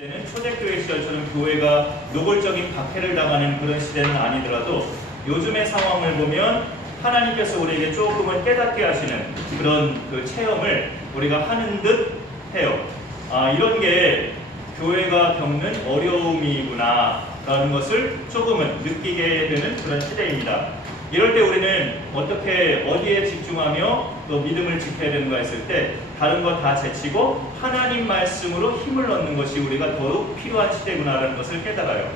이제는 초대교회 시절처럼 교회가 노골적인 박해를 당하는 그런 시대는 아니더라도 요즘의 상황을 보면 하나님께서 우리에게 조금은 깨닫게 하시는 그런 그 체험을 우리가 하는 듯 해요. 이런 게 교회가 겪는 어려움이구나 라는 것을 조금은 느끼게 되는 그런 시대입니다. 이럴 때 우리는 어디에 집중하며 또 믿음을 지켜야 되는가 했을 때 다른 거 다 제치고 하나님 말씀으로 힘을 얻는 것이 우리가 더욱 필요한 시대구나라는 것을 깨달아요.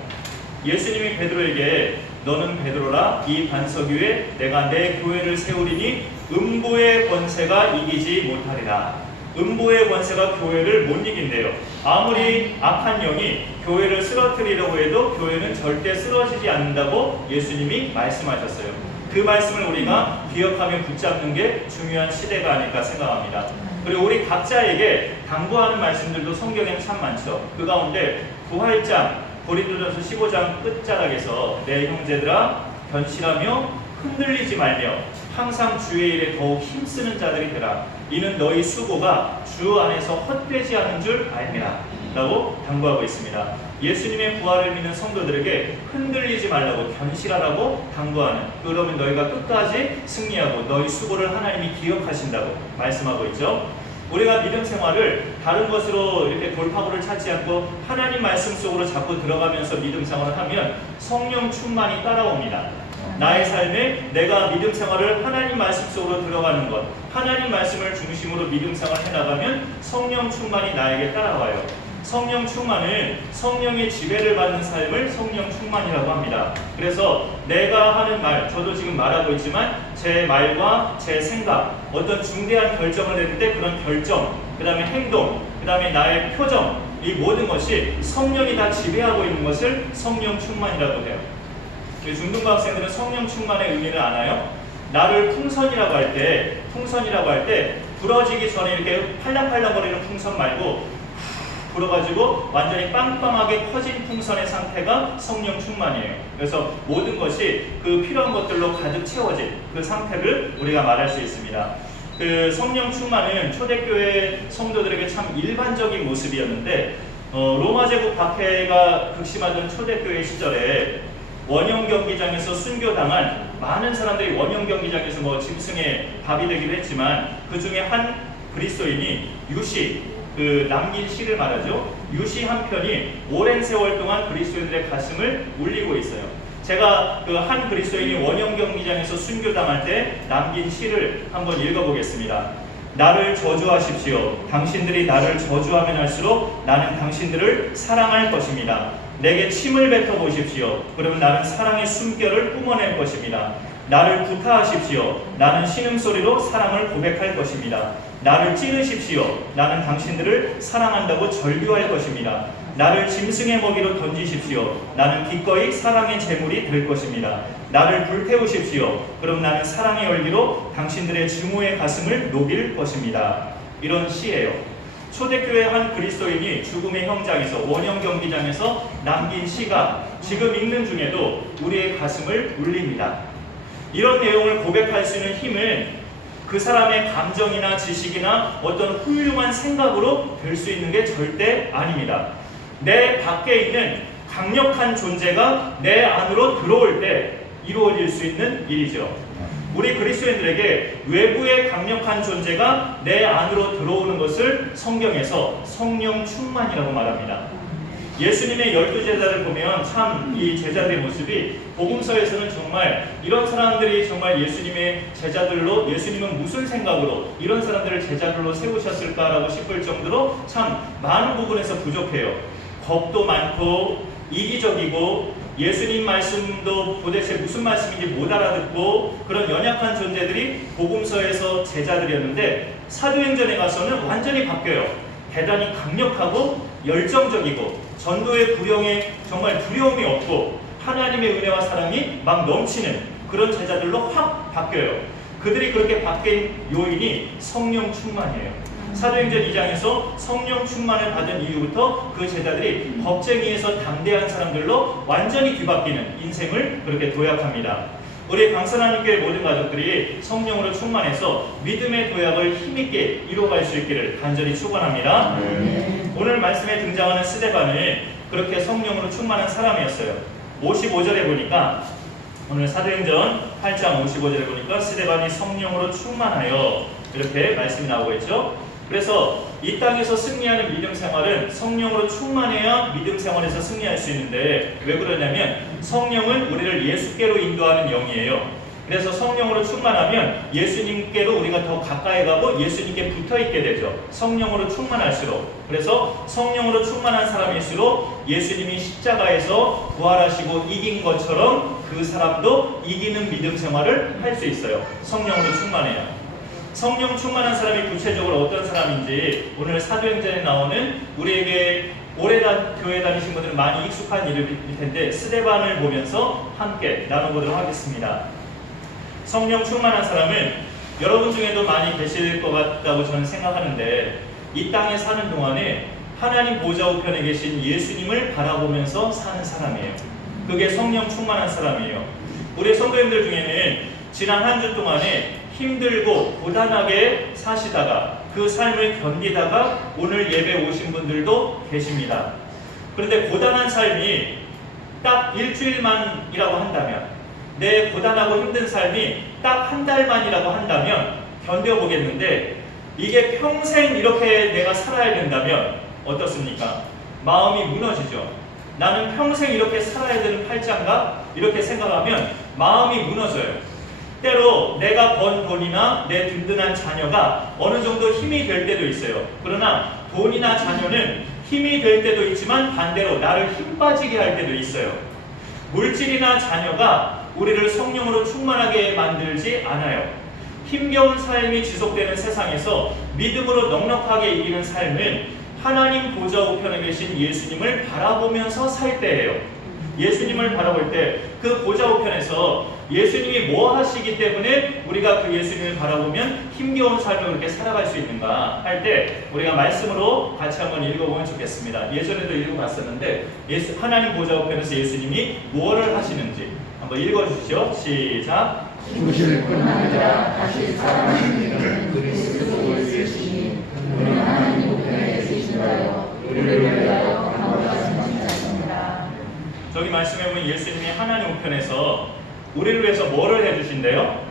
예수님이 베드로에게 너는 베드로라 이 반석 위에 내가 내 교회를 세우리니 음보의 권세가 이기지 못하리라. 음보의 권세가 교회를 못 이긴대요. 아무리 악한 영이 교회를 쓰러뜨리려고 해도 교회는 절대 쓰러지지 않는다고 예수님이 말씀하셨어요. 그 말씀을 우리가 기억하며 붙잡는 게 중요한 시대가 아닐까 생각합니다. 그리고 우리 각자에게 당부하는 말씀들도 성경에 참 많죠. 그 가운데 부활장 고린도전서 15장 끝자락에서 내 형제들아 견실하며 흔들리지 말며 항상 주의 일에 더욱 힘쓰는 자들이 되라. 이는 너희 수고가 주 안에서 헛되지 않은 줄 알미라 라고 당부하고 있습니다. 예수님의 부활을 믿는 성도들에게 흔들리지 말라고 견실하라고 당부하는, 그러면 너희가 끝까지 승리하고 너희 수고를 하나님이 기억하신다고 말씀하고 있죠. 우리가 믿음 생활을 다른 것으로 이렇게 돌파구를 찾지 않고 하나님 말씀 속으로 자꾸 들어가면서 믿음 생활을 하면 성령 충만이 따라옵니다. 나의 삶에 내가 믿음 생활을 하나님 말씀 속으로 들어가는 것, 하나님 말씀을 중심으로 믿음 생활을 해나가면 성령 충만이 나에게 따라와요. 성령 충만은 성령의 지배를 받는 삶을 성령 충만이라고 합니다. 그래서 내가 하는 말, 저도 지금 말하고 있지만 제 말과 제 생각, 어떤 중대한 결정을 내릴 때 그런 결정, 그 다음에 행동, 그 다음에 나의 표정, 이 모든 것이 성령이 다 지배하고 있는 것을 성령 충만이라고 해요. 중등부 학생들은 성령 충만의 의미를 아나요? 나를 풍선이라고 할 때 부러지기 전에 이렇게 팔랑팔랑거리는 풍선 말고 불어가지고 완전히 빵빵하게 커진 풍선의 상태가 성령 충만이에요. 그래서 모든 것이 그 필요한 것들로 가득 채워진 그 상태를 우리가 말할 수 있습니다. 그 성령 충만은 초대교회 성도들에게 참 일반적인 모습이었는데 로마 제국 박해가 극심하던 초대교회 시절에 원형 경기장에서 순교당한 많은 사람들이 원형 경기장에서 짐승의 밥이 되기도 했지만 그 중에 한 그리스도인이 유시, 남긴 시를 말하죠. 유시 한 편이 오랜 세월 동안 그리스도인들의 가슴을 울리고 있어요. 제가 그 한 그리스도인이 원형 경기장에서 순교당할 때 남긴 시를 한번 읽어보겠습니다. 나를 저주하십시오. 당신들이 나를 저주하면 할수록 나는 당신들을 사랑할 것입니다. 내게 침을 뱉어 보십시오. 그러면 나는 사랑의 숨결을 뿜어낼 것입니다. 나를 구타하십시오. 나는 신음소리로 사랑을 고백할 것입니다. 나를 찌르십시오. 나는 당신들을 사랑한다고 절규할 것입니다. 나를 짐승의 먹이로 던지십시오. 나는 기꺼이 사랑의 제물이 될 것입니다. 나를 불태우십시오. 그럼 나는 사랑의 열기로 당신들의 증오의 가슴을 녹일 것입니다. 이런 시예요. 초대교회 한 그리스도인이 죽음의 형장에서 원형 경기장에서 남긴 시가 지금 읽는 중에도 우리의 가슴을 울립니다. 이런 내용을 고백할 수 있는 힘은 그 사람의 감정이나 지식이나 어떤 훌륭한 생각으로 될 수 있는 게 절대 아닙니다. 내 밖에 있는 강력한 존재가 내 안으로 들어올 때 이루어질 수 있는 일이죠. 우리 그리스도인들에게 외부의 강력한 존재가 내 안으로 들어오는 것을 성경에서 성령 충만이라고 말합니다. 예수님의 12제자를 보면 참 이 제자들의 모습이 복음서에서는 정말 이런 사람들이 정말 예수님의 제자들로, 예수님은 무슨 생각으로 이런 사람들을 제자들로 세우셨을까라고 싶을 정도로 참 많은 부분에서 부족해요. 겁도 많고 이기적이고 예수님 말씀도 도대체 무슨 말씀인지 못 알아듣고 그런 연약한 존재들이 복음서에서 제자들이었는데 사도행전에 가서는 완전히 바뀌어요. 대단히 강력하고 열정적이고 전도의 구령에 정말 두려움이 없고 하나님의 은혜와 사랑이 막 넘치는 그런 제자들로 확 바뀌어요. 그들이 그렇게 바뀐 요인이 성령 충만이에요. 사도행전 2장에서 성령 충만을 받은 이후부터 그 제자들이 겁쟁이에서 담대한 사람들로 완전히 뒤바뀌는 인생을 그렇게 도약합니다. 우리 강선하님교회 모든 가족들이 성령으로 충만해서 믿음의 도약을 힘있게 이루어갈 수 있기를 간절히 축원합니다. 오늘 말씀에 등장하는 스데반은 그렇게 성령으로 충만한 사람이었어요. 55절에 보니까 오늘 사도행전 8장 55절에 보니까 스데반이 성령으로 충만하여 이렇게 말씀이 나오고 있죠. 그래서 이 땅에서 승리하는 믿음 생활은 성령으로 충만해야 믿음 생활에서 승리할 수 있는데, 왜 그러냐면 성령은 우리를 예수께로 인도하는 영이에요. 그래서 성령으로 충만하면 예수님께로 우리가 더 가까이 가고 예수님께 붙어 있게 되죠. 성령으로 충만할수록. 그래서 성령으로 충만한 사람일수록 예수님이 십자가에서 부활하시고 이긴 것처럼 그 사람도 이기는 믿음 생활을 할 수 있어요. 성령으로 충만해야. 성령 충만한 사람이 구체적으로 어떤 사람인지 오늘 사도행전에 나오는 우리에게 오래 교회 다니신 분들은 많이 익숙한 이름일 텐데 스데반을 보면서 함께 나눠보도록 하겠습니다. 성령 충만한 사람은 여러분 중에도 많이 계실 것 같다고 저는 생각하는데, 이 땅에 사는 동안에 하나님 보좌 우편에 계신 예수님을 바라보면서 사는 사람이에요. 그게 성령 충만한 사람이에요. 우리 성도님들 중에는 지난 한 주 동안에 힘들고 고단하게 사시다가 그 삶을 견디다가 오늘 예배 오신 분들도 계십니다. 그런데 고단한 삶이 딱 일주일만이라고 한다면, 내 고단하고 힘든 삶이 딱 한 달만이라고 한다면 견뎌보겠는데, 이게 평생 이렇게 내가 살아야 된다면 어떻습니까? 마음이 무너지죠. 나는 평생 이렇게 살아야 되는 팔자인가? 이렇게 생각하면 마음이 무너져요. 때로 내가 번 돈이나 내 든든한 자녀가 어느 정도 힘이 될 때도 있어요. 그러나 돈이나 자녀는 힘이 될 때도 있지만 반대로 나를 힘 빠지게 할 때도 있어요. 물질이나 자녀가 우리를 성령으로 충만하게 만들지 않아요. 힘겨운 삶이 지속되는 세상에서 믿음으로 넉넉하게 이기는 삶은 하나님 보좌 우편에 계신 예수님을 바라보면서 살 때예요. 예수님을 바라볼 때 그 보좌 우편에서 예수님이 뭐 하시기 때문에 우리가 그 예수님을 바라보면 힘겨운 삶을 그렇게 살아갈 수 있는가 할 때 우리가 말씀으로 같이 한번 읽어보면 좋겠습니다. 예전에도 읽어봤었는데 하나님 보좌 우편에서 예수님이 무엇을 하시는지 한번 읽어주시죠. 시작. 죽으실 뿐 아니라 다시 살아나시는 그리스도 예수님, 우리는 하나님 우편에 계신다요 우리를 위하여 간구하신다. 저기 말씀해 보면 예수님이 하나님 우편에서 우리를 위해서 뭐를 해주신대요?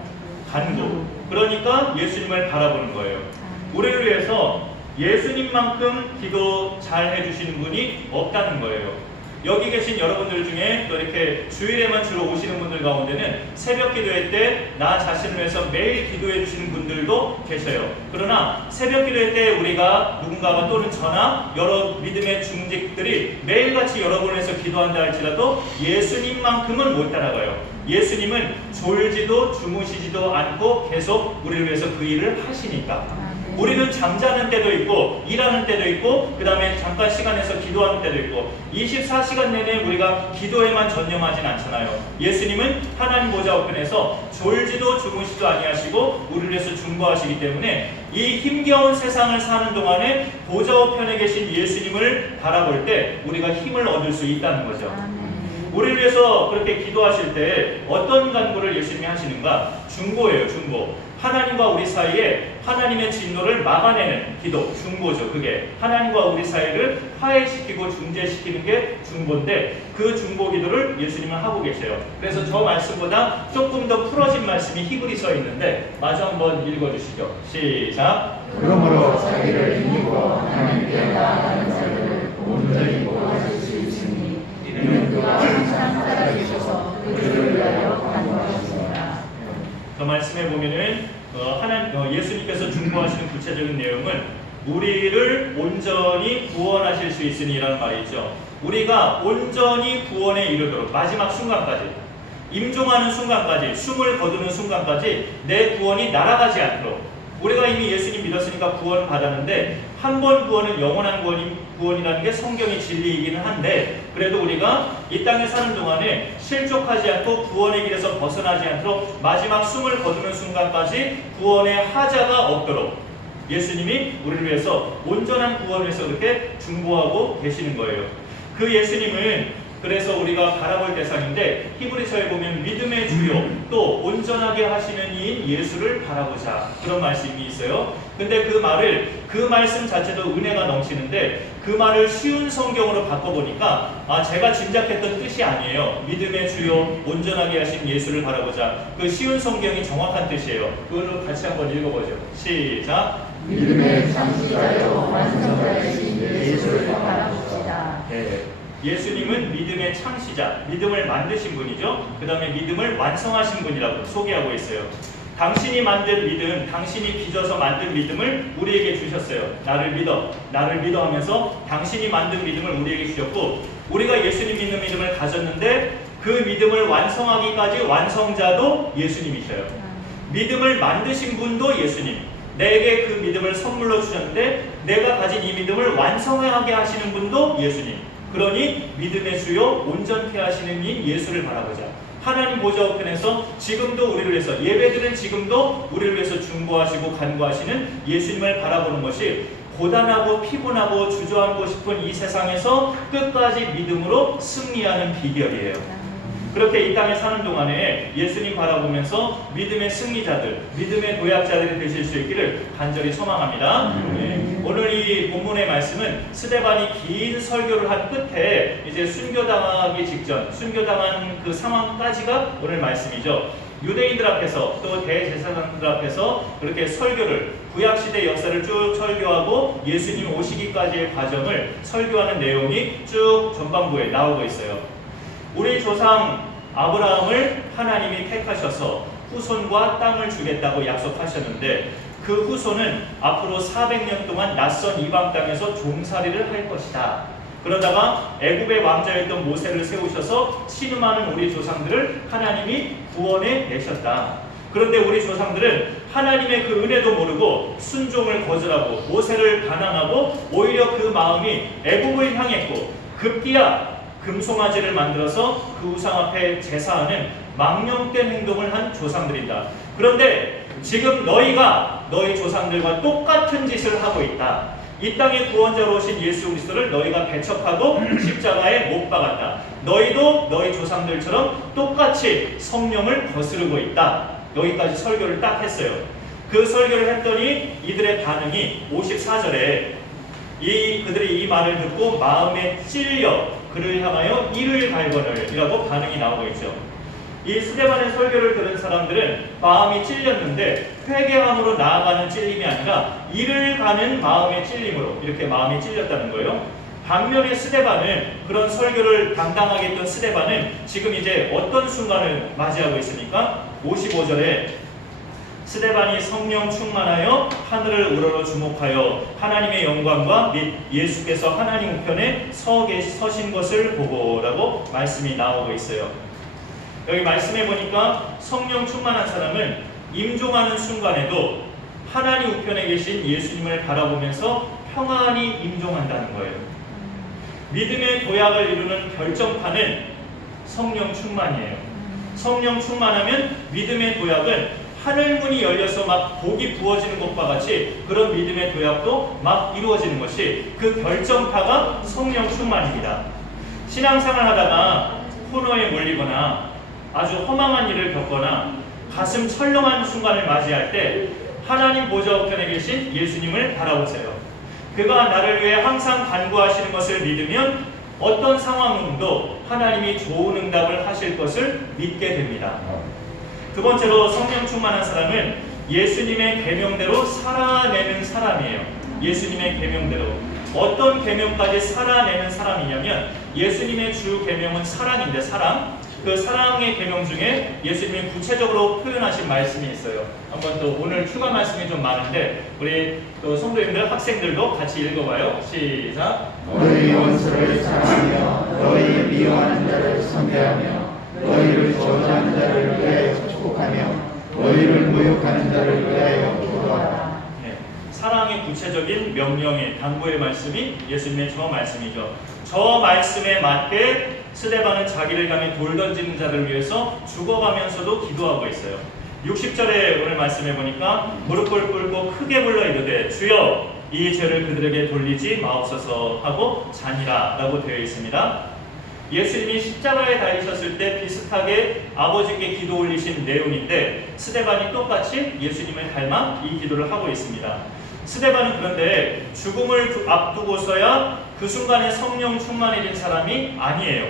간구. 그러니까 예수님을 바라보는 거예요. 우리를 위해서 예수님만큼 기도 잘 해주시는 분이 없다는 거예요. 여기 계신 여러분들 중에 또 이렇게 주일에만 주로 오시는 분들 가운데는 새벽 기도회 때 나 자신을 위해서 매일 기도해 주시는 분들도 계셔요. 그러나 새벽 기도회 때 우리가 누군가가 또는 저나 여러 믿음의 중직들이 매일같이 여러분을 위해서 기도한다 할지라도 예수님만큼은 못 따라가요. 예수님은 졸지도 주무시지도 않고 계속 우리를 위해서 그 일을 하시니까. 우리는 잠자는 때도 있고 일하는 때도 있고 그 다음에 잠깐 시간 내서 기도하는 때도 있고 24시간 내내 우리가 기도에만 전념하진 않잖아요. 예수님은 하나님 보좌 우편에서 졸지도 주무시지도 아니하시고 우리를 위해서 중보하시기 때문에 이 힘겨운 세상을 사는 동안에 보좌 우편에 계신 예수님을 바라볼 때 우리가 힘을 얻을 수 있다는 거죠. 우리를 위해서 그렇게 기도하실 때 어떤 간구를 예수님이 하시는가? 중보예요. 중보. 하나님과 우리 사이에 하나님의 진노를 막아내는 기도, 중보죠. 그게 하나님과 우리 사이를 화해시키고 중재시키는 게 중보인데 그 중보 기도를 예수님은 하고 계세요. 그래서 저 말씀보다 조금 더 풀어진 말씀이 히브리서에 있는데 마저 한번 읽어주시죠. 시작. 그러므로 자기를 이기고 하나님께 나아가는 자들을 온전히 보호하실 수 있으니 이는 그가 항상 살아계셔서 그들을 위하여 간구하십니다. 저 말씀에 보면은 예수님께서 중보하시는 구체적인 내용은 우리를 온전히 구원하실 수 있으니라는 말이 있죠. 우리가 온전히 구원에 이르도록 마지막 순간까지, 임종하는 순간까지, 숨을 거두는 순간까지 내 구원이 날아가지 않도록. 우리가 이미 예수님 믿었으니까 구원을 받았는데 한 번 구원은 영원한 구원이라는 게 성경의 진리이기는 한데 그래도 우리가 이 땅에 사는 동안에 실족하지 않고 구원의 길에서 벗어나지 않도록 마지막 숨을 거두는 순간까지 구원의 하자가 없도록 예수님이 우리를 위해서 온전한 구원을 위해서 그렇게 중보하고 계시는 거예요. 그 예수님은 그래서 우리가 바라볼 대상인데 히브리서에 보면 믿음의 주요 또 온전하게 하시는 이인 예수를 바라보자 그런 말씀이 있어요. 근데 그 말씀 자체도 은혜가 넘치는데 그 말을 쉬운 성경으로 바꿔보니까 제가 짐작했던 뜻이 아니에요. 믿음의 주요 온전하게 하신 예수를 바라보자. 그 쉬운 성경이 정확한 뜻이에요. 그걸로 같이 한번 읽어보죠. 시작. 믿음의 창시자요 완성자이신 예수를 바라봅시다. 네. 예수님은 믿음의 창시자, 믿음을 만드신 분이죠. 그 다음에 믿음을 완성하신 분이라고 소개하고 있어요. 당신이 만든 믿음, 당신이 빚어서 만든 믿음을 우리에게 주셨어요. 나를 믿어 하면서 당신이 만든 믿음을 우리에게 주셨고, 우리가 예수님 믿는 믿음을 가졌는데 그 믿음을 완성하기까지 완성자도 예수님이셔요. 믿음을 만드신 분도 예수님, 내게 그 믿음을 선물로 주셨는데 내가 가진 이 믿음을 완성하게 하시는 분도 예수님. 그러니 믿음의 주요 온전케 하시는 이 예수를 바라보자. 하나님 보좌 우편에서 지금도 우리를 위해서, 예배드는 지금도 우리를 위해서 중보하시고 간구하시는 예수님을 바라보는 것이 고단하고 피곤하고 주저앉고 싶은 이 세상에서 끝까지 믿음으로 승리하는 비결이에요. 그렇게 이 땅에 사는 동안에 예수님 바라보면서 믿음의 승리자들, 믿음의 도약자들이 되실 수 있기를 간절히 소망합니다. 오늘 이 본문의 말씀은 스데반이 긴 설교를 한 끝에 이제 순교당하기 직전, 순교당한 그 상황까지가 오늘 말씀이죠. 유대인들 앞에서 또 대제사장들 앞에서 그렇게 설교를, 구약시대 역사를 쭉 설교하고 예수님 오시기까지의 과정을 설교하는 내용이 쭉 전반부에 나오고 있어요. 우리 조상 아브라함을 하나님이 택하셔서 후손과 땅을 주겠다고 약속하셨는데 그 후손은 앞으로 400년 동안 낯선 이방 땅에서 종살이를 할 것이다. 그러다가 애굽의 왕자였던 모세를 세우셔서 신음하는 우리 조상들을 하나님이 구원해 내셨다. 그런데 우리 조상들은 하나님의 그 은혜도 모르고 순종을 거절하고 모세를 반항하고 오히려 그 마음이 애굽을 향했고 급기야 금송아지를 만들어서 그 우상 앞에 제사하는 망령된 행동을 한 조상들이다. 그런데 지금 너희가 너희 조상들과 똑같은 짓을 하고 있다. 이 땅의 구원자로 오신 예수 그리스도를 너희가 배척하고 십자가에 못 박았다. 너희도 너희 조상들처럼 똑같이 성령을 거스르고 있다. 여기까지 설교를 딱 했어요. 그 설교를 했더니 이들의 반응이 54절에 그들이 이 말을 듣고 마음에 찔려 그를 향하여 이를 갈거늘 이라고 반응이 나오고 있죠. 이 스데반의 설교를 들은 사람들은 마음이 찔렸는데 회개함으로 나아가는 찔림이 아니라 이를 가는 마음의 찔림으로 이렇게 마음이 찔렸다는 거예요. 반면에 스데반은, 그런 설교를 당당하게 했던 스데반은 지금 이제 어떤 순간을 맞이하고 있습니까? 55절에 스데반이 성령 충만하여 하늘을 우러러 주목하여 하나님의 영광과 및 예수께서 하나님 우편에 서신 것을 보고라고 말씀이 나오고 있어요. 여기 말씀해 보니까 성령 충만한 사람은 임종하는 순간에도 하나님 우편에 계신 예수님을 바라보면서 평안히 임종한다는 거예요. 믿음의 도약을 이루는 결정판은 성령 충만이에요. 성령 충만하면 믿음의 도약은 하늘문이 열려서 막 복이 부어지는 것과 같이 그런 믿음의 도약도 막 이루어지는 것이 그 결정타가 성령 충만입니다. 신앙생활 하다가 코너에 몰리거나 아주 허망한 일을 겪거나 가슴 철렁한 순간을 맞이할 때 하나님 보좌 우편에 계신 예수님을 바라보세요. 그가 나를 위해 항상 간구하시는 것을 믿으면 어떤 상황도 하나님이 좋은 응답을 하실 것을 믿게 됩니다. 두 번째로 성령 충만한 사람은 예수님의 계명대로 살아내는 사람이에요. 예수님의 계명대로. 어떤 계명까지 살아내는 사람이냐면 예수님의 주 계명은 사랑인데 사랑. 그 사랑의 계명 중에 예수님이 구체적으로 표현하신 말씀이 있어요. 한번 또 오늘 추가 말씀이 좀 많은데 우리 또 성도님들, 학생들도 같이 읽어봐요. 시작. 너희 원수를 사랑하며 너희 미워하는 자를 선대하며 너희를 저주하는 자를 위하여 축복하며 너희를 모욕하는 자를 위하여 기도하라. 사랑의 구체적인 명령의 당부의 말씀이 예수님의 저 말씀이죠. 저 말씀에 맞게 스데반은 자기를 향해 돌 던지는 자들을 위해서 죽어가면서도 기도하고 있어요. 60절에 오늘 말씀해 보니까 무릎을 꿇고 크게 불러 이르되 주여 이 죄를 그들에게 돌리지 마옵소서 하고 자니라 라고 되어 있습니다. 예수님이 십자가에 달리셨을 때 비슷하게 아버지께 기도 올리신 내용인데 스데반이 똑같이 예수님을 닮아 이 기도를 하고 있습니다. 스데반은 그런데 죽음을 앞두고서야 그 순간에 성령 충만해진 사람이 아니에요.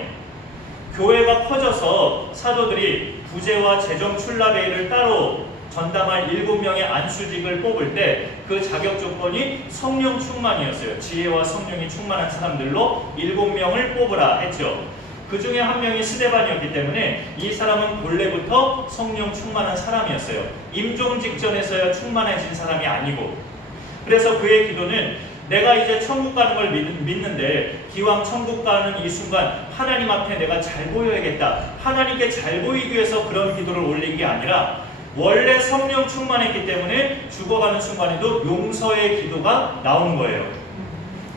교회가 커져서 사도들이 부제와 재정 출납회의를 따로 전담할 7명의 안수직을 뽑을 때 그 자격 조건이 성령 충만이었어요. 지혜와 성령이 충만한 사람들로 7명을 뽑으라 했죠. 그 중에 한 명이 스데반이었기 때문에 이 사람은 본래부터 성령 충만한 사람이었어요. 임종 직전에서야 충만해진 사람이 아니고, 그래서 그의 기도는 내가 이제 천국 가는 걸 믿는데 기왕 천국 가는 이 순간 하나님 앞에 내가 잘 보여야겠다, 하나님께 잘 보이기 위해서 그런 기도를 올린 게 아니라 원래 성령 충만했기 때문에 죽어가는 순간에도 용서의 기도가 나온 거예요.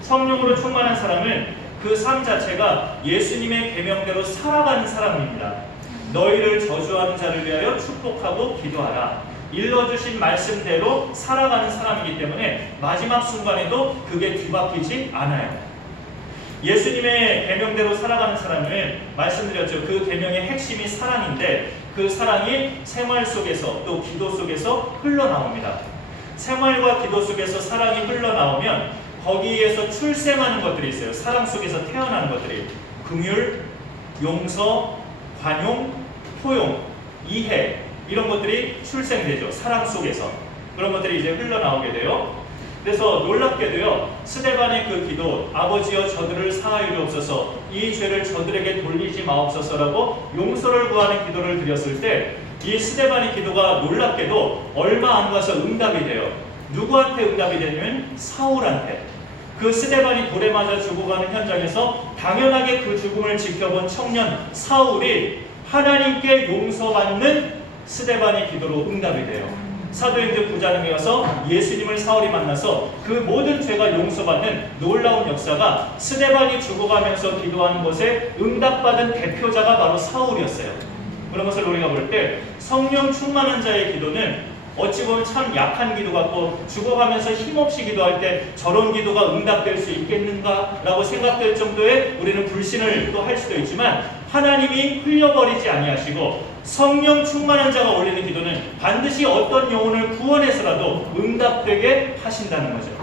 성령으로 충만한 사람은 그 삶 자체가 예수님의 계명대로 살아가는 사람입니다. 너희를 저주하는 자를 위하여 축복하고 기도하라. 일러주신 말씀대로 살아가는 사람이기 때문에 마지막 순간에도 그게 뒤바뀌지 않아요. 예수님의 계명대로 살아가는 사람을 말씀드렸죠. 그 계명의 핵심이 사랑인데 그 사랑이 생활 속에서 또 기도 속에서 흘러나옵니다. 생활과 기도 속에서 사랑이 흘러나오면 거기에서 출생하는 것들이 있어요. 사랑 속에서 태어나는 것들이 긍휼, 용서, 관용, 포용, 이해, 이런 것들이 출생되죠. 사랑 속에서. 그런 것들이 이제 흘러나오게 돼요. 그래서 놀랍게도요, 스데반의 그 기도, 아버지여 저들을 사하여 주옵소서, 이 죄를 저들에게 돌리지 마옵소서라고 용서를 구하는 기도를 드렸을 때 이 스데반의 기도가 놀랍게도 얼마 안 가서 응답이 돼요. 누구한테 응답이 되냐면 사울한테. 그 스데반이 돌에 맞아 죽어가는 현장에서 당연하게 그 죽음을 지켜본 청년 사울이 하나님께 용서받는 스데반의 기도로 응답이 돼요. 사도행전 9장에 가서 예수님을 사울이 만나서 그 모든 죄가 용서받는 놀라운 역사가 스데반이 죽어가면서 기도하는 것에 응답받은 대표자가 바로 사울이었어요. 그런 것을 우리가 볼 때 성령 충만한 자의 기도는 어찌 보면 참 약한 기도 같고 죽어가면서 힘없이 기도할 때 저런 기도가 응답될 수 있겠는가라고 생각될 정도의 우리는 불신을 또 할 수도 있지만 하나님이 흘려버리지 아니하시고 성령 충만한 자가 올리는 기도는 반드시 어떤 영혼을 구원해서라도 응답되게 하신다는 거죠.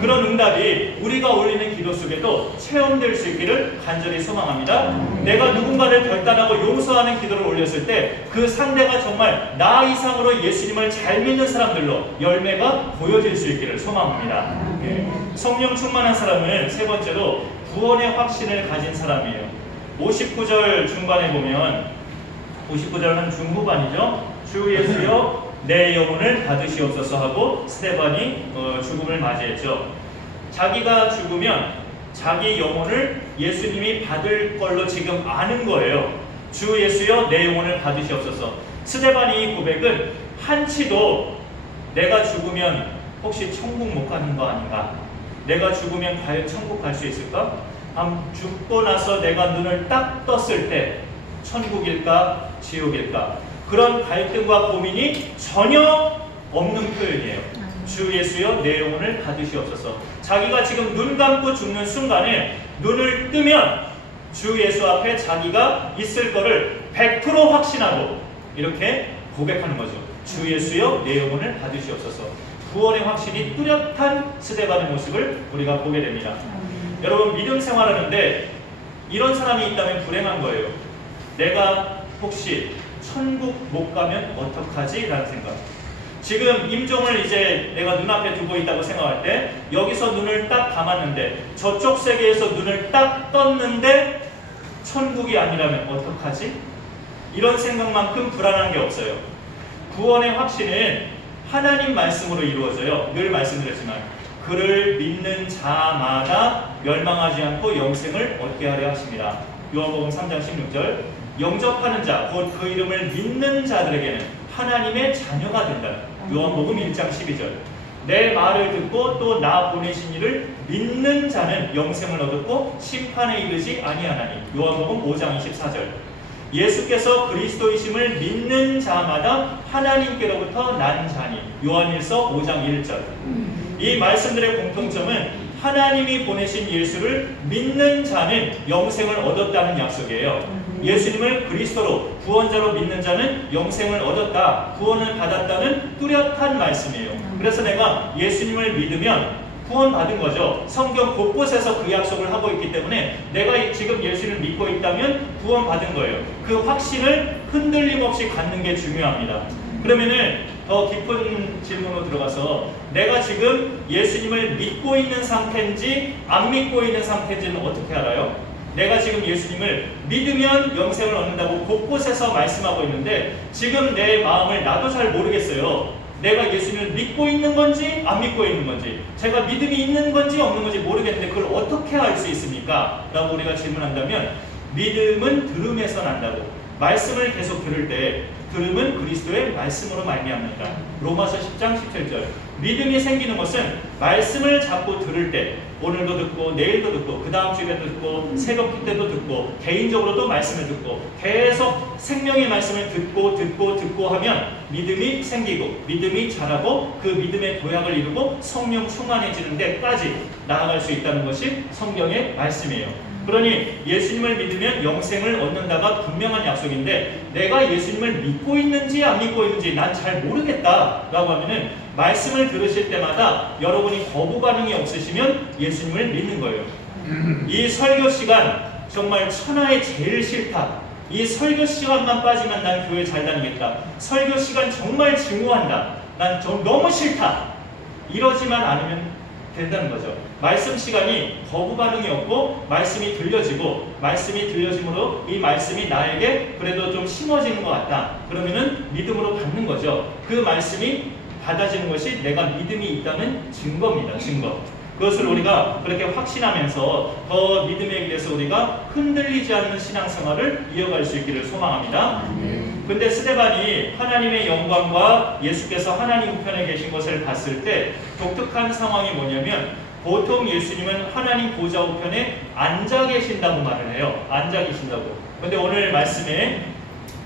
그런 응답이 우리가 올리는 기도 속에도 체험될 수 있기를 간절히 소망합니다. 내가 누군가를 결단하고 용서하는 기도를 올렸을 때 그 상대가 정말 나 이상으로 예수님을 잘 믿는 사람들로 열매가 보여질 수 있기를 소망합니다. 성령 충만한 사람은 세 번째로 구원의 확신을 가진 사람이에요. 59절 중반에 보면 59절은 중후반이죠. 주 예수여 내 영혼을 받으시옵소서 하고 스데반이 죽음을 맞이했죠. 자기가 죽으면 자기 영혼을 예수님이 받을 걸로 지금 아는 거예요. 주 예수여 내 영혼을 받으시옵소서. 스데반의 이 고백은 한치도 내가 죽으면 혹시 천국 못 가는 거 아닌가? 내가 죽으면 과연 천국 갈 수 있을까? 죽고 나서 내가 눈을 딱 떴을 때 천국일까 지옥일까? 그런 갈등과 고민이 전혀 없는 표현이에요. 주 예수여 내 영혼을 받으시옵소서. 자기가 지금 눈 감고 죽는 순간에 눈을 뜨면 주 예수 앞에 자기가 있을 거를 100% 확신하고 이렇게 고백하는 거죠. 주 예수여 내 영혼을 받으시옵소서. 구원의 확신이 뚜렷한 스데반의 모습을 우리가 보게 됩니다. 여러분 믿음 생활하는데 이런 사람이 있다면 불행한 거예요. 내가 혹시 천국 못 가면 어떡하지? 라는 생각. 지금 임종을 이제 내가 눈앞에 두고 있다고 생각할 때 여기서 눈을 딱 감았는데 저쪽 세계에서 눈을 딱 떴는데 천국이 아니라면 어떡하지? 이런 생각만큼 불안한 게 없어요. 구원의 확신은 하나님 말씀으로 이루어져요. 늘 말씀드렸지만 그를 믿는 자마다 멸망하지 않고 영생을 얻게 하려 하십니다. 요한복음 3장 16절 영접하는 자, 곧 그 이름을 믿는 자들에게는 하나님의 자녀가 된다. 요한복음 1장 12절 내 말을 듣고 또 나 보내신 이를 믿는 자는 영생을 얻었고 심판에 이르지 아니하나니. 요한복음 5장 24절 예수께서 그리스도이심을 믿는 자마다 하나님께로부터 난 자니. 요한일서 5장 1절 이 말씀들의 공통점은 하나님이 보내신 예수를 믿는 자는 영생을 얻었다는 약속이에요. 예수님을 그리스도로 구원자로 믿는 자는 영생을 얻었다, 구원을 받았다는 뚜렷한 말씀이에요. 그래서 내가 예수님을 믿으면 구원받은 거죠. 성경 곳곳에서 그 약속을 하고 있기 때문에 내가 지금 예수를 믿고 있다면 구원받은 거예요. 그 확신을 흔들림 없이 갖는 게 중요합니다. 그러면은 더 깊은 질문으로 들어가서 내가 지금 예수님을 믿고 있는 상태인지 안 믿고 있는 상태인지는 어떻게 알아요? 내가 지금 예수님을 믿으면 영생을 얻는다고 곳곳에서 말씀하고 있는데 지금 내 마음을 나도 잘 모르겠어요. 내가 예수님을 믿고 있는 건지 안 믿고 있는 건지, 제가 믿음이 있는 건지 없는 건지 모르겠는데 그걸 어떻게 알 수 있습니까? 라고 우리가 질문한다면 믿음은 들음에서 난다고. 말씀을 계속 들을 때 들음은 그리스도의 말씀으로 말미암는다. 로마서 10장 17절. 믿음이 생기는 것은 말씀을 자꾸 들을 때, 오늘도 듣고 내일도 듣고 그 다음 주에도 듣고 새벽 때도 듣고 개인적으로도 말씀을 듣고 계속 생명의 말씀을 듣고 하면 믿음이 생기고 믿음이 자라고 그 믿음의 도약을 이루고 성령 충만해지는 데까지 나아갈 수 있다는 것이 성경의 말씀이에요. 그러니 예수님을 믿으면 영생을 얻는다가 분명한 약속인데 내가 예수님을 믿고 있는지 안 믿고 있는지 난 잘 모르겠다라고 하면은 말씀을 들으실 때마다 여러분이 거부 반응이 없으시면 예수님을 믿는 거예요. 이 설교 시간 정말 천하의 제일 싫다. 이 설교 시간만 빠지면 난 교회 잘 다니겠다. 설교 시간 정말 증오한다. 난 너무 싫다. 이러지만 않으면 된다는 거죠. 말씀 시간이 거부 반응이 없고 말씀이 들려지고 말씀이 들려짐으로 이 말씀이 나에게 그래도 좀 심어지는 것 같다. 그러면은 믿음으로 받는 거죠. 그 말씀이 받아지는 것이 내가 믿음이 있다는 증거입니다. 증거. 그것을 우리가 그렇게 확신하면서 더 믿음에 의해서 우리가 흔들리지 않는 신앙생활을 이어갈 수 있기를 소망합니다. 근데 스데반이 하나님의 영광과 예수께서 하나님 우편에 계신 것을 봤을 때 독특한 상황이 뭐냐면 보통 예수님은 하나님 보좌 우편에 앉아 계신다고 말을 해요. 앉아 계신다고. 근데 오늘 말씀에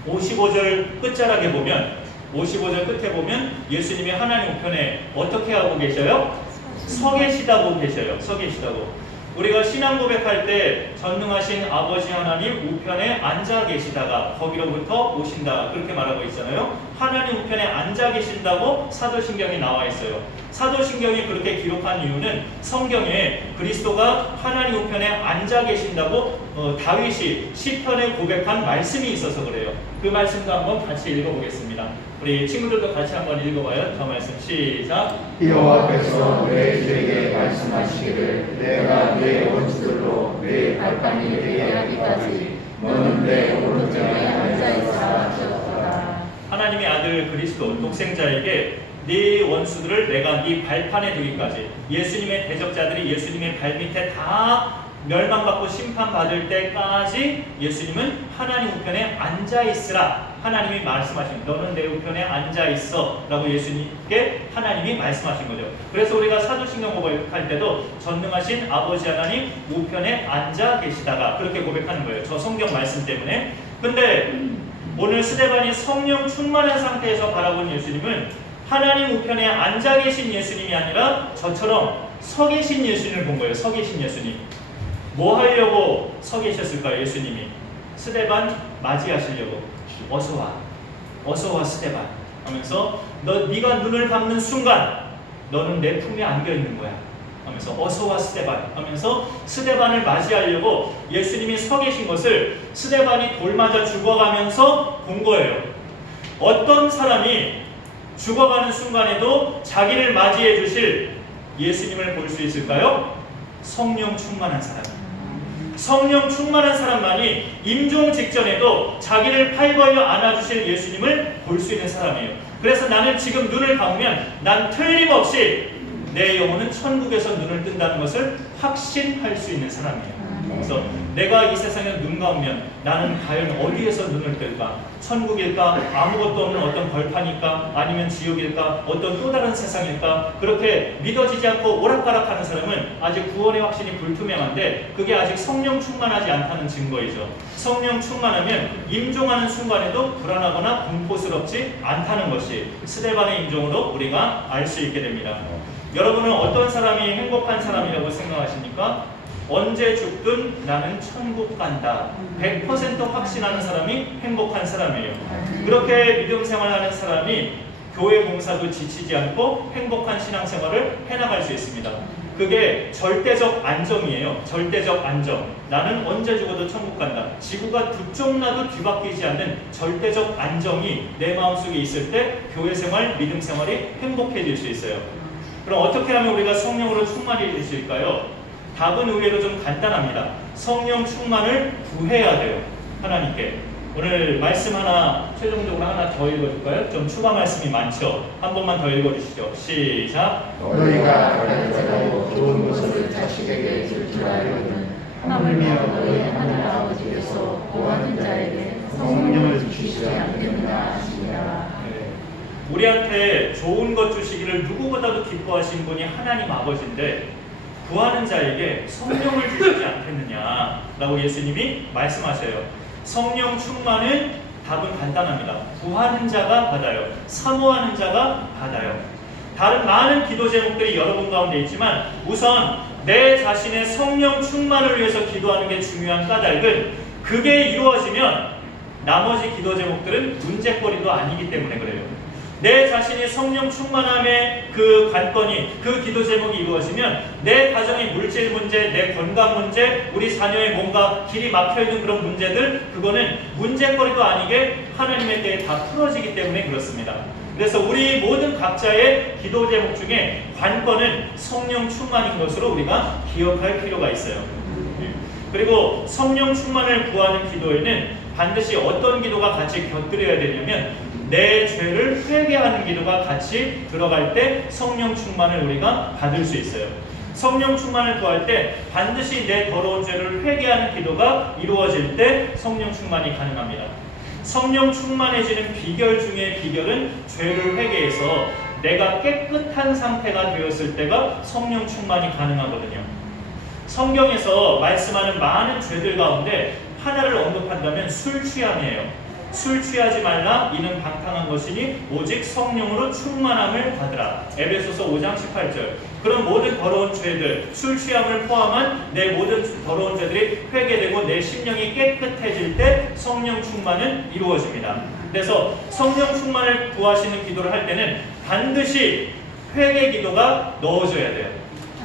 55절 끝자락에 보면 55절 끝에 보면 예수님이 하나님 우편에 어떻게 하고 계셔요? 서 계시다고 계셔요. 서 계시다고. 우리가 신앙 고백할 때 전능하신 아버지 하나님 우편에 앉아 계시다가 거기로부터 오신다 그렇게 말하고 있잖아요. 하나님 우편에 앉아 계신다고 사도신경에 나와 있어요. 사도신경이 그렇게 기록한 이유는 성경에 그리스도가 하나님 우편에 앉아 계신다고 다윗이 시편에 고백한 말씀이 있어서 그래요. 그 말씀도 한번 같이 읽어보겠습니다. 우리 친구들도 같이 한번 읽어봐요. 저 말씀 시작. 여호와께서 너희에게 말씀하시기를 내가 내 원수들로 내 발판이 되게 하기까지 너는 내 오른쪽에 앉아있으라 하셨도다. 하나님의 아들 그리스도 독생자에게 네 원수들을 내가 네 발판에 두기까지, 예수님의 대적자들이 예수님의 발밑에 다 멸망받고 심판받을 때까지 예수님은 하나님 우편에 앉아있으라. 하나님이 말씀하신, 너는 내 우편에 앉아있어 라고 예수님께 하나님이 말씀하신 거죠. 그래서 우리가 사도신경 고백할 때도 전능하신 아버지 하나님 우편에 앉아 계시다가 그렇게 고백하는 거예요. 저 성경 말씀 때문에. 근데 오늘 스데반이 성령 충만한 상태에서 바라본 예수님은 하나님 우편에 앉아 계신 예수님이 아니라 저처럼 서 계신 예수님을 본 거예요. 서 계신 예수님. 뭐 하려고 서 계셨을까요? 예수님이 스데반 맞이하시려고. 어서 와 스데반 하면서 네가 눈을 감는 순간 너는 내 품에 안겨 있는 거야 하면서 어서 와 스데반 하면서 스데반을 맞이하려고 예수님이 서 계신 것을 스데반이 돌맞아 죽어가면서 본 거예요. 어떤 사람이 죽어가는 순간에도 자기를 맞이해 주실 예수님을 볼 수 있을까요? 성령 충만한 사람. 성령 충만한 사람만이 임종 직전에도 자기를 팔 벌려 안아주실 예수님을 볼 수 있는 사람이에요. 그래서 나는 지금 눈을 감으면 난 틀림없이 내 영혼은 천국에서 눈을 뜬다는 것을 확신할 수 있는 사람이에요. 그래서 내가 이 세상에 눈 감으면 나는 과연 어디에서 눈을 뜰까? 천국일까? 아무것도 없는 어떤 벌판일까? 아니면 지옥일까? 어떤 또 다른 세상일까? 그렇게 믿어지지 않고 오락가락하는 사람은 아직 구원의 확신이 불투명한데 그게 아직 성령 충만하지 않다는 증거이죠. 성령 충만하면 임종하는 순간에도 불안하거나 공포스럽지 않다는 것이 스데반의 임종으로 우리가 알 수 있게 됩니다. 여러분은 어떤 사람이 행복한 사람이라고 생각하십니까? 언제 죽든 나는 천국 간다. 100% 확신하는 사람이 행복한 사람이에요. 그렇게 믿음 생활하는 사람이 교회 봉사도 지치지 않고 행복한 신앙생활을 해나갈 수 있습니다. 그게 절대적 안정이에요. 절대적 안정. 나는 언제 죽어도 천국 간다. 지구가 두 쪽 나도 뒤바뀌지 않는 절대적 안정이 내 마음속에 있을 때 교회 생활, 믿음 생활이 행복해질 수 있어요. 그럼 어떻게 하면 우리가 성령으로 충만해질 수 있을까요? 답은 의외로 좀 간단합니다. 성령 충만을 구해야 돼요. 하나님께. 오늘 말씀 하나 최종적으로 하나 더 읽어줄까요? 좀 추가 말씀이 많죠. 한 번만 더 읽어주시죠. 시작. 너희가 가르쳐고 좋은 것을 자식에게 줄 줄 알거든 하물며 너희 하늘 아버지께서 구하는 자에게 성령을 주시지 않겠느냐 하시니라. 우리한테 좋은 것 주시기를 누구보다도 기뻐하신 분이 하나님 아버지인데 구하는 자에게 성령을 주시지 않겠느냐라고 예수님이 말씀하셔요. 성령 충만은 답은 간단합니다. 구하는 자가 받아요. 사모하는 자가 받아요. 다른 많은 기도 제목들이 여러분 가운데 있지만 우선 내 자신의 성령 충만을 위해서 기도하는 게 중요한 까닭은 그게 이루어지면 나머지 기도 제목들은 문제거리도 아니기 때문에 그래요. 내 자신이 성령 충만함의 그 관건이, 그 기도 제목이 이루어지면 내 가정의 물질 문제, 내 건강 문제, 우리 자녀의 뭔가 길이 막혀있는 그런 문제들, 그거는 문제거리도 아니게 하나님의 때에 다 풀어지기 때문에 그렇습니다. 그래서 우리 모든 각자의 기도 제목 중에 관건은 성령 충만인 것으로 우리가 기억할 필요가 있어요. 그리고 성령 충만을 구하는 기도에는 반드시 어떤 기도가 같이 곁들여야 되냐면 내 죄를 회개하는 기도가 같이 들어갈 때 성령 충만을 우리가 받을 수 있어요. 성령 충만을 구할 때 반드시 내 더러운 죄를 회개하는 기도가 이루어질 때 성령 충만이 가능합니다. 성령 충만해지는 비결 중에 비결은 죄를 회개해서 내가 깨끗한 상태가 되었을 때가 성령 충만이 가능하거든요. 성경에서 말씀하는 많은 죄들 가운데 하나를 언급한다면 술 취함이에요. 술 취하지 말라 이는 방탕한 것이니 오직 성령으로 충만함을 받으라. 에베소서 5장 18절. 그런 모든 더러운 죄들, 술 취함을 포함한 내 모든 더러운 죄들이 회개되고 내 심령이 깨끗해질 때 성령 충만은 이루어집니다. 그래서 성령 충만을 구하시는 기도를 할 때는 반드시 회개 기도가 넣어줘야 돼요.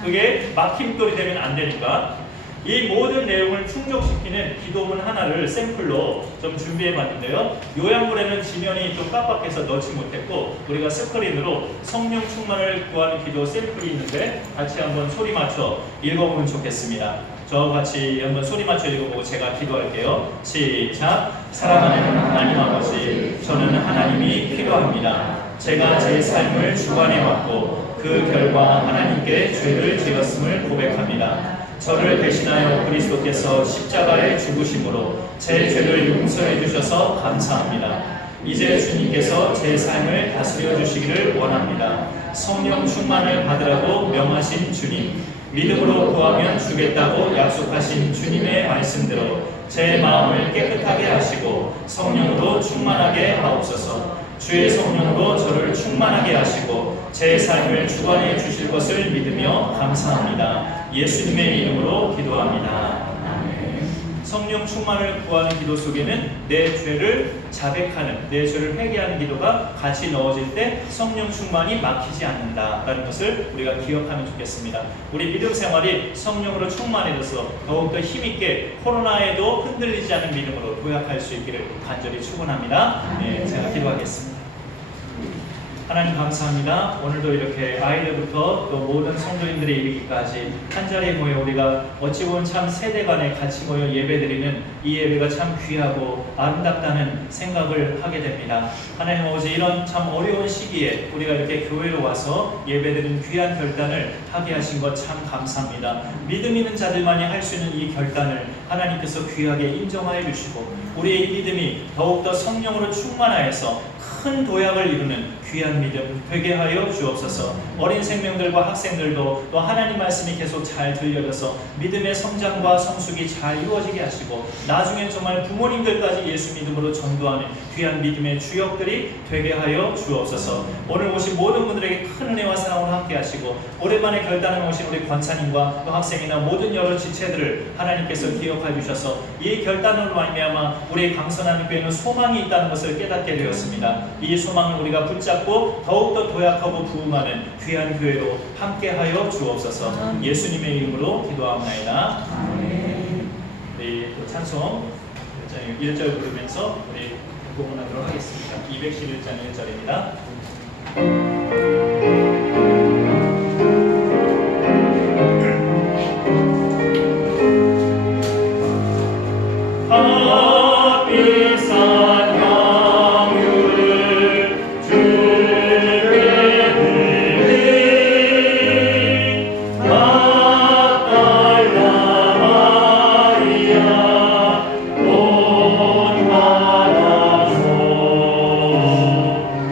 그게 막힘돌이 되면 안 되니까. 이 모든 내용을 충족시키는 기도문 하나를 샘플로 좀 준비해 봤는데요. 요약물에는 지면이 좀 깜빡해서 넣지 못했고 우리가 스크린으로 성령 충만을 구하는 기도 샘플이 있는데 같이 한번 소리 맞춰 읽어보면 좋겠습니다. 저와 같이 한번 소리 맞춰 읽어보고 제가 기도할게요. 시작. 사랑하는 하나님 아버지, 저는 하나님이 필요합니다. 제가 제 삶을 주관해 왔고 그 결과 하나님께 죄를 지었음을 고백합니다. 저를 대신하여 그리스도께서 십자가에 죽으심으로 제 죄를 용서해 주셔서 감사합니다. 이제 주님께서 제 삶을 다스려 주시기를 원합니다. 성령 충만을 받으라고 명하신 주님, 믿음으로 구하면 주겠다고 약속하신 주님의 말씀대로 제 마음을 깨끗하게 하시고 성령으로 충만하게 하옵소서. 주의 성령으로 저를 충만하게 하시고 제 삶을 주관해 주실 것을 믿으며 감사합니다. 예수님의 이름으로 기도합니다. 성령 충만을 구하는 기도 속에는 내 죄를 자백하는, 내 죄를 회개하는 기도가 같이 넣어질 때 성령 충만이 막히지 않는다라는 것을 우리가 기억하면 좋겠습니다. 우리 믿음 생활이 성령으로 충만해져서 더욱더 힘있게 코로나에도 흔들리지 않는 믿음으로 도약할 수 있기를 간절히 축원합니다. 네, 제가 기도하겠습니다. 하나님 감사합니다. 오늘도 이렇게 아이들부터 또 모든 성도님들의 이르기까지 한자리에 모여 우리가 어찌 보면 참 세대 간에 같이 모여 예배드리는 이 예배가 참 귀하고 아름답다는 생각을 하게 됩니다. 하나님 아버지, 이런 참 어려운 시기에 우리가 이렇게 교회로 와서 예배드리는 귀한 결단을 하게 하신 것 참 감사합니다. 믿음 있는 자들만이 할 수 있는 이 결단을 하나님께서 귀하게 인정하여 주시고 우리의 이 믿음이 더욱더 성령으로 충만하여서 큰 도약을 이루는 귀한 믿음 되게 하여 주옵소서. 어린 생명들과 학생들도 또 하나님 말씀이 계속 잘 들려져서 믿음의 성장과 성숙이 잘 이루어지게 하시고 나중에 정말 부모님들까지 예수 믿음으로 전도하는 귀한 믿음의 주역들이 되게 하여 주옵소서. 오늘 오신 모든 분들에게 큰 은혜와 사랑으로 함께 하시고 오랜만에 결단을 오신 우리 권사님과 또 학생이나 모든 여러 지체들을 하나님께서 기억하여 주셔서 이 결단으로 말미암아 우리의 강선한 교회는 소망이 있다는 것을 깨닫게 되었습니다. 이 소망을 우리가 붙잡고 붙잡고 더욱더 도약하고 부흥하는 귀한 교회로 함께하여 주옵소서. 예수님의 이름으로 기도하옵나이다. 우리 또 찬송 1절 부르면서 우리 복음하도록 하겠습니다. 211장 1절입니다.